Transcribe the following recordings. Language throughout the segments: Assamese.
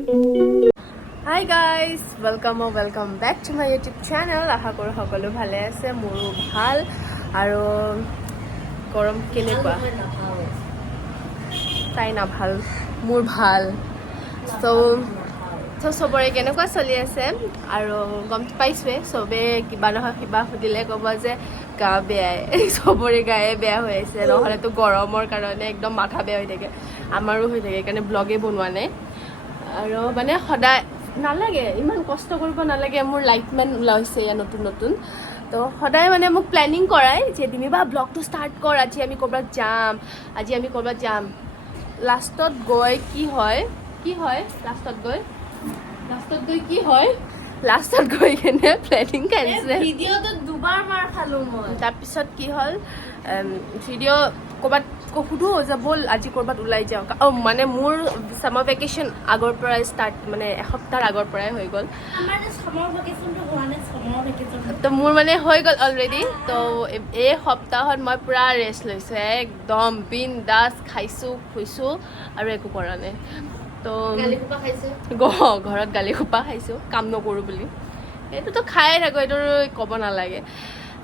Hi guys, welcome back to my YouTube channel. আশা কৰো সকলো ভালে আছে, মোৰো ভাল আৰু গৰম কেনেকুৱা তাই না ভাল মোৰ ভাল so সবৰে কেনেকুৱা চলি আছে আৰু গম পাইছে সবে কিবা নহয় কিবা সুধিলে ক'ব যে গা বেয়াই সবৰে গায়ে বেয়া হৈ আছে নহলে তো গৰমৰ কাৰণে একদম মাথা বেয়া হৈ থাকে আমাৰো হৈ থাকে কাৰণে ব্লগে বনোৱা নাই আৰু মানে সদায় নালাগে ইমান কষ্ট কৰিব নালাগে মোৰ লাইফমেন ওলাইছে ইয়া নতুন তো সদায় মানে মোক প্ল্যানিং কৰাই যে তুমি বা ব্লগটো ষ্টাৰ্ট কৰ আজি আমি কৰবাত যাম লাষ্টত গৈ কি হয় লাষ্টত গৈ কেনে প্ল্যানিং কেনসেল ভিডিওটো দুবাৰ মাৰ খালো মই তাৰপিছত কি হ'ল ভিডিঅ' কৰবাত সুধো যে বল আজি কৰবাত ওলাই যাওঁ মানে মোৰ সামাৰ ভেকেশন আগৰ পৰাই ষ্টাৰ্ট মানে এসপ্তাহ আগৰ পৰাই হৈ গ'ল আমাৰ সামাৰ ভেকেশনটো হোৱা নাই সামাৰ ভেকেশন তো মোৰ মানে হৈ গ'ল অলৰেডি তো এই সপ্তাহত মই পুৰা ৰেষ্ট লৈছোঁ একদম বিন্দাছ খাইছোঁ শুইছোঁ আৰু একো কৰা নাই তো ঘৰত গালি খোপা খাইছোঁ কাম নকৰোঁ বুলি এইটোতো খায়ে থাকোঁ এইটো ক'ব নালাগে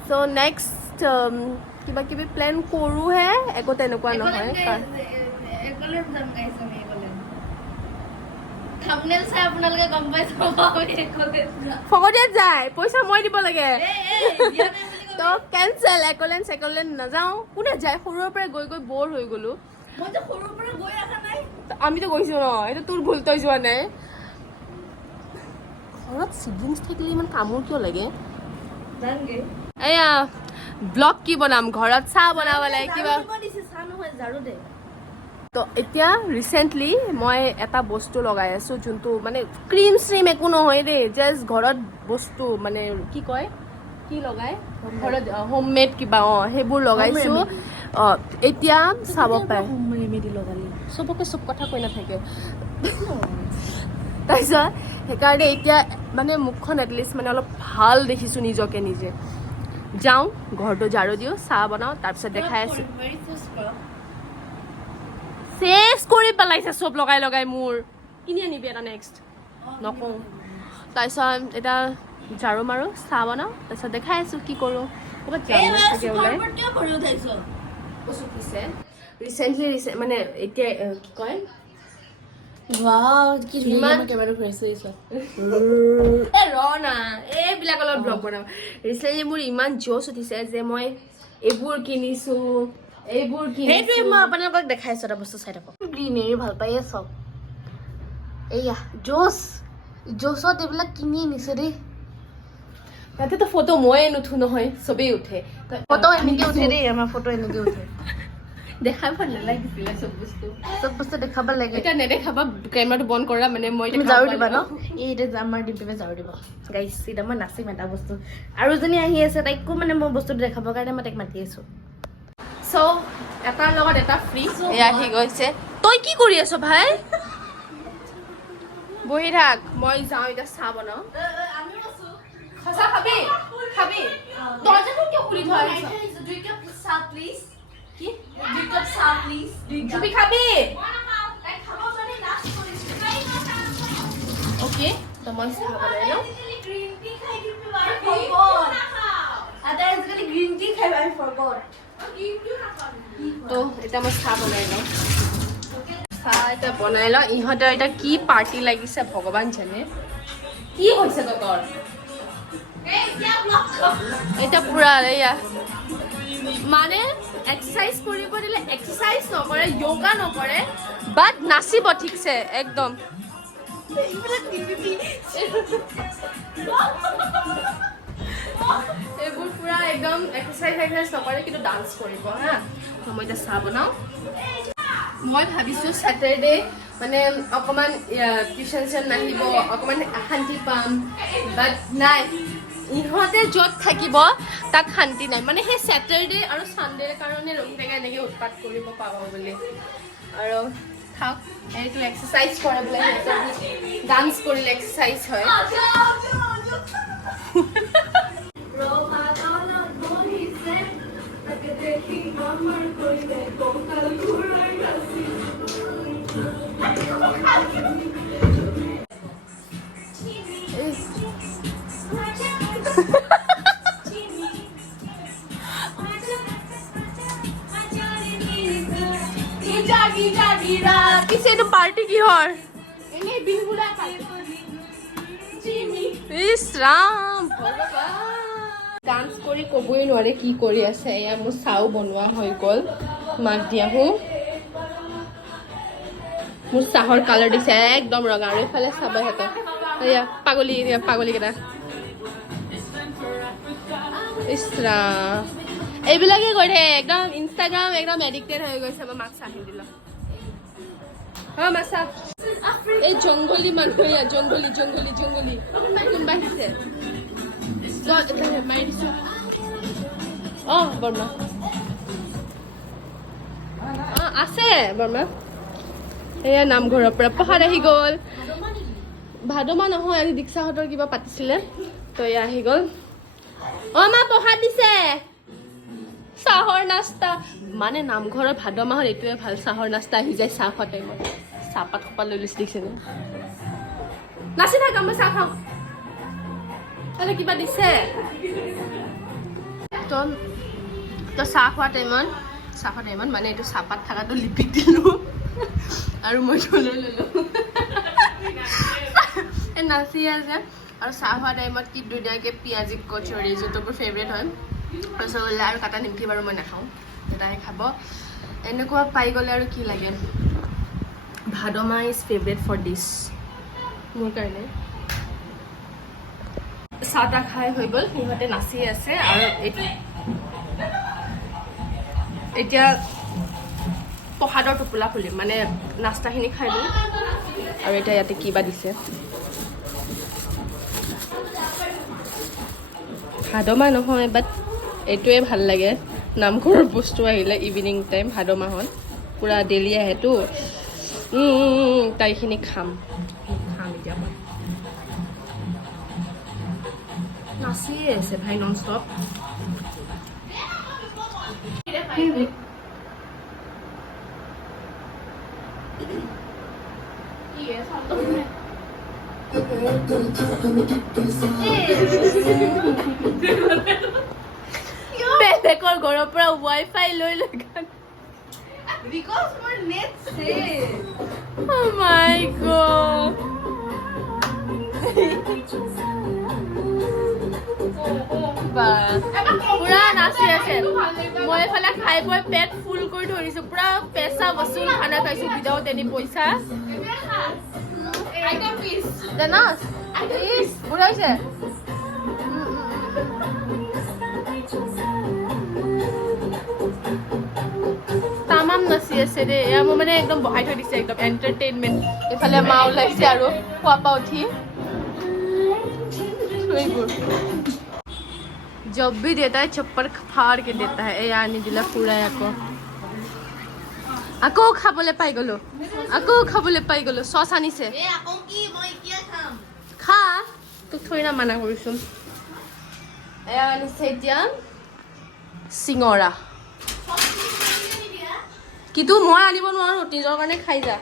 চ' নেক্সট কিবা কিবি প্লেন কৰোঁহে একো তেনেকুৱা নহয় ফকতীয়াত যায় পইচা মই দিব লাগে তো কেনচেল একলেণ্ড নাযাওঁ কোনে যায় সৰুৰ পৰা গৈ বৰ হৈ গ'লো আমিতো গৈছো ন এইটো তোৰ ভুল তই যোৱা নাই ঘৰত চিবলিংছ থাকিলে ইমান কামোৰ কিয় লাগে এয়া ব্লগ কি বনাম ঘৰত চাহ বনাব লাগে কিবা তো এতিয়া ৰিচেণ্টলি মই এটা বস্তু লগাই আছো যোনটো মানে ক্ৰীম শ্ৰীম একো নহয় দেই জাষ্ট ঘৰত বস্তু মানে কি লগাই ঘৰত হোমমেড কিবা সেইবোৰ লগাইছো এতিয়া চাব পাৰে চবকে চব কথা কৈ নাথাকে তাৰপিছত সেইকাৰণে এতিয়া মানে মুখখন এটলিষ্ট মানে অলপ ভাল দেখিছোঁ নিজকে নিজে যাওঁ ঘৰটো ঝাৰু দিওঁ চাহ বনাওঁ তাৰপিছত দেখাই আছোঁ চেছ কৰি পেলাইছে চব লগাই মোৰ কিনি আনিবি এটা নেক্সট নকওঁ তাৰপিছত এতিয়া ঝাৰু মাৰোঁ চাহ বনাওঁ তাৰপিছত দেখাই আছোঁ কি কৰোঁ ক'ৰবাত ৰিচেণ্টলি মানে এতিয়া কি কয় এইবিলাক অলপ ব্লগ বনাম ৰিচেণ্টলি মোৰ ইমান জোচ উঠিছে যে মই এইবোৰ কিনিছো সেইটোৱে মই আপোনালোকক দেখাইছো এটা বস্তু চাই থাকক গ্ৰীনেৰী ভাল পায়ে চব এয়া জোচত এইবিলাক কিনি আনিছে দেই তাতেতো ফটো ময়ে নুঠো নহয় চবেই উঠে ফটো এনেকে উঠে দেই আমাৰ ফটো এনেকে উঠে দেখাব নালাগিছিলে চব বস্তু দেখাব লাগে এতিয়া নেদেখাবা কেমেৰাটো বন্ধ কৰা মানে মই তুমি ঝাৰু দিবা ন এই এতিয়া আমাৰ ডিম্পিমে ঝাৰু দিব গাইছ এতিয়া মই নাচিম এটা বস্তু আৰু জনী আহি আছে তাইকো মানে মই বস্তুটো দেখাবৰ কাৰণে মই তাইক মাতি আছো চ' এটাৰ লগত এটা ফ্ৰী এয়া আহি গৈছে তই কি কৰি আছ ভাই বহি থাক মই যাওঁ এতিয়া চাহ বনাওঁ সঁচা খাবি দৰ্জাটো কিয় খুলি থৈ আহিছ 2 কাপ চাহ প্লিজ কি 2 কাপ চাহ প্লিজ তুমি খাবি ওকে তো মই চাহ বনাই লওঁ তো এতিয়া মই চাহ বনাই লওঁ ইহঁতৰ এতিয়া কি পাৰ্টি লাগিছে ভগৱান জানে কি হৈছে তোৰ এটা পুৰা এয়া মানে এক্সাৰচাইজ কৰিব দিলে এক্সাৰচাইজ নকৰে যোগা নকৰে বাট নাচিব ঠিকছে একদম এইবোৰ পুৰা একদম এক্সাৰচাইজ নকৰে কিন্তু ডান্স কৰিব হা মই এতিয়া চাহ বনাওঁ মই ভাবিছোঁ ছেটাৰডে মানে অকণমান টিউশ্যন নাহিব অকণমান শান্তি পাম বাট নাই ইহঁতে য'ত থাকিব তাত শান্তি নাই মানে সেই ছেটাৰডে আৰু ছানডেৰ কাৰণে ৰখি থাকে এনেকৈ উৎপাত কৰিব পাব বুলি আৰু থাক এইটো এক্সাৰচাইজ কৰে বোলে ডান্স কৰিলে এক্সাৰচাইজ হয় পিছে এইটো পাৰ্টি কিহৰ ইছ ৰাম ডান্স কৰি ক'বই নোৱাৰে কি কৰি আছে এয়া মোৰ চাও বনোৱা হৈ গ'ল মাক দিয়াহো মোৰ চাহৰ কালাৰ দিছে একদম ৰঙা আৰু এইফালে চাব সিহঁতক এয়া পাগলী কেইটা ইছ ৰাম এইবিলাকে কৰি থাকে একদম ইনষ্টাগ্ৰাম একদম এডিক্টেড হৈ গৈছে মই মাক চাহি দিলোঁ হ্যাঁ মাছা এই জংগলী মানুহ ইয়া জংগলী কোনোবা আহিছে মাৰি দিছোঁ অঁ বৰ্মা অঁ আছে বৰ্মা এয়া নামঘৰৰ পৰা প্ৰসাদ আহি গ'ল ভাদমা নহয় আজি দীক্ষাহঁতৰ কিবা পাতিছিলে তো এয়া আহি গ'ল অঁ মা প্ৰসাদ দিছে চাহৰ নাস্তা মানে নামঘৰৰ ভাদ মাহত এইটোৱে ভাল চাহৰ নাস্তা আহি যায় চাহ খোৱা টাইমত চাহপাত খোপা লৈ লৈছে দেখিছেনে নাচি থাকা মই চাহ খাওঁ তাতে কিবা দিছে তো চাহ খোৱা টাইমত মানে এইটো চাহপাত থকাটো লিপিক দিলোঁ আৰু মই লৈ ল'লোঁ নাচি আছে আৰু চাহ খোৱা টাইমত কি ধুনীয়াকৈ পিঁয়াজি কচৰি যোনটো মোৰ ফেভৰেট হয় ৰসগোল্লা আৰু কাটা নিমকি বাৰু মই নাখাওঁ দেউতাই খাব এনেকুৱা পাই গ'লে আৰু কি লাগে ভাদমা ইজ ফেভৰেট ফৰ ডিছ মোৰ কাৰণে চাহ তাহ খাই হৈ গ'ল সিহঁতে নাচি আছে আৰু এতিয়া প্ৰসাদৰ টোপোলা খুলিম মানে নাস্তাখিনি খাই দিম আৰু এতিয়া ইয়াতে কিবা দিছে ভাদমা নহয় বাট এইটোৱে ভাল লাগে নামঘৰৰ বস্তু আহিলে ইভিনিং টাইম ভাদ মাহত পূৰা ডেইলি আহেতো তাইখিনি খাম এতিয়া মই নাচিয়ে আছে ভাই নন ষ্টপ বেলেগৰ ঘৰৰ পৰা ৱাইফাই লৈ গান because my net says oh my god পুৰা নাচি আছে মই এইফালে খাই বৈ পেট ফুল কৰি ধৰিছো পুৰা পেচা বস্তুল খানা খাইছো বিদাউট এনি পইচা জানাস বুঢ়া হৈছে তামাম নাচি আছে দেই এয়া মোৰ মানে একদম বহাই থৈ দিছে একদম এণ্টাৰটেইনমেণ্ট এইফালে মা ওলাইছে আৰু খোৱা পা উঠি जब भी देता है चप्पल फाड़ के देता है এয়া আনি দিলা ফুৰাই আকৌ খাবলৈ পাই গলো চচ আনিছে খা তোক থৈ না মানা কৰিছো এয়া আনিছে এতিয়া চিঙৰা কিন্তু মই আনিব নোৱাৰো নিজৰ কাৰণে খাই যা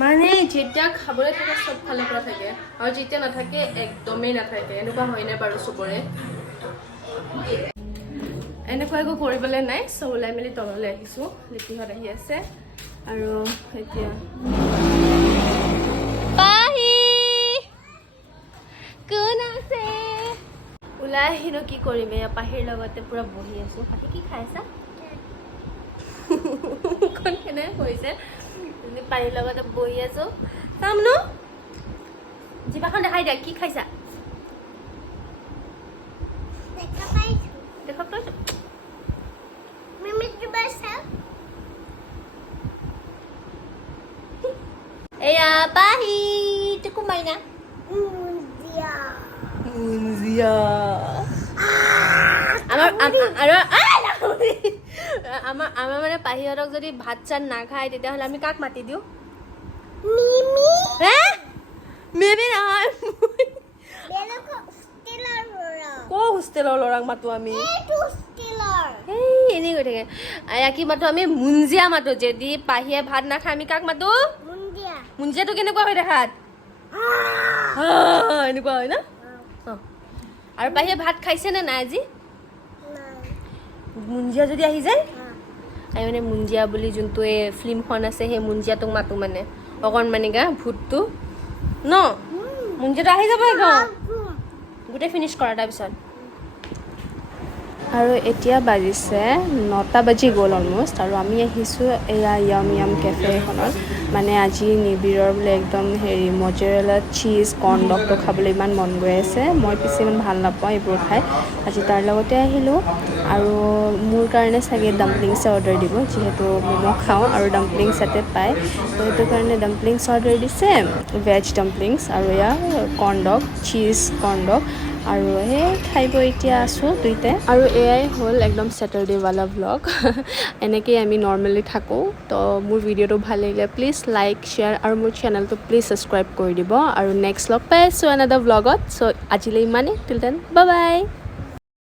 মানে যেতিয়া খাবলৈ থাকে সব ফালৰ পৰা থাকে আৰু যেতিয়া নাথাকে একদমেই নাথাকে এনেকুৱা হয় নাই বাৰু চবৰে এনেকুৱা একো কৰিবলৈ নাই চব ওলাই মেলি তললৈ আহিছোঁ লিপিহঁত আহি আছে আৰু এতিয়া পাহি কোন আছে ওলাই আহিনো কি কৰিম এয়া পাহিৰ লগতে পুৰা বহি আছোঁ পাহি কি খাই আছা কোন কেনে কৈছে পাহিৰ লগতে বহি আছোঁ চাম ন জিভাখন দেখাই দিয়া কি খাইছা দেখা পাইছো এয়া পাহি টোকো মাইনা আমাৰ মানে পাহিহঁতক যদি ভাত চাত নাখায় তেতিয়াহ'লে আমি কাক মাতি দিওঁ মিমি নহয় ক' হোষ্টেলৰ ল'ৰাক মাতো আমি এনেই কৈ থাকে কি মাতো আমি মুঞ্জিয়া মাতো যদি পাহিয়ে ভাত নাখায় আমি কাক মাতো মুঞ্জিয়াটো কেনেকুৱা হয় দেখাত এনেকুৱা হয় ন আৰু পাহিয়ে ভাত খাইছে নে নাই আজি মুঞ্জিয়া যদি আহি যায় আমি মানে মুঞ্জিয়া বুলি যোনটো এই ফিল্মখন আছে সেই মুঞ্জিয়াটোক মাতো মানে অকণমানিকা ভূতটো ন মুঞ্জিয়াটো আহি যাব একদম গোটেই ফিনিছ কৰা তাৰপিছত আৰু এতিয়া বাজিছে 9টা বাজি গ'ল অলমষ্ট আৰু আমি আহিছোঁ এয়া য়াম কেফে এখনত মানে আজি নিবিৰৰ বোলে একদম হেৰি মজেৰেলা চীজ কৰ্ণ ডগটো খাবলৈ ইমান মন গৈ আছে মই পিছে ইমান ভাল নাপাওঁ এইবোৰ খাই আজি তাৰ লগতে আহিলোঁ আৰু মোৰ কাৰণে চাগে ডাম্পলিংছে অৰ্ডাৰ দিব যিহেতু ম'ম' খাওঁ আৰু ডাম্পলিংছ ইয়াতে পায় তো সেইটো কাৰণে ডাম্পলিংছ অৰ্ডাৰ দিছে ভেজ ডাম্পলিংছ আৰু এয়া কৰ্ণ ডগ চীজ কৰ্ণ ডগ আৰু সেই খাই বৈ এতিয়া আছোঁ দুইটাই আৰু এয়াই হ'ল একদম ছেটাৰডেৱালা ভ্লগ এনেকেই আমি নৰ্মেলি থাকোঁ তো মোৰ ভিডিঅ'টো ভাল লাগিলে প্লিজ লাইক শ্বেয়াৰ আৰু মোৰ চেনেলটো প্লিজ ছাবস্ক্ৰাইব কৰি দিব আৰু নেক্সট লগ পাই আছোঁ এনাডাৰ ভ্লগত চ' আজিলৈ ইমানেই টিল দেন বাই বাই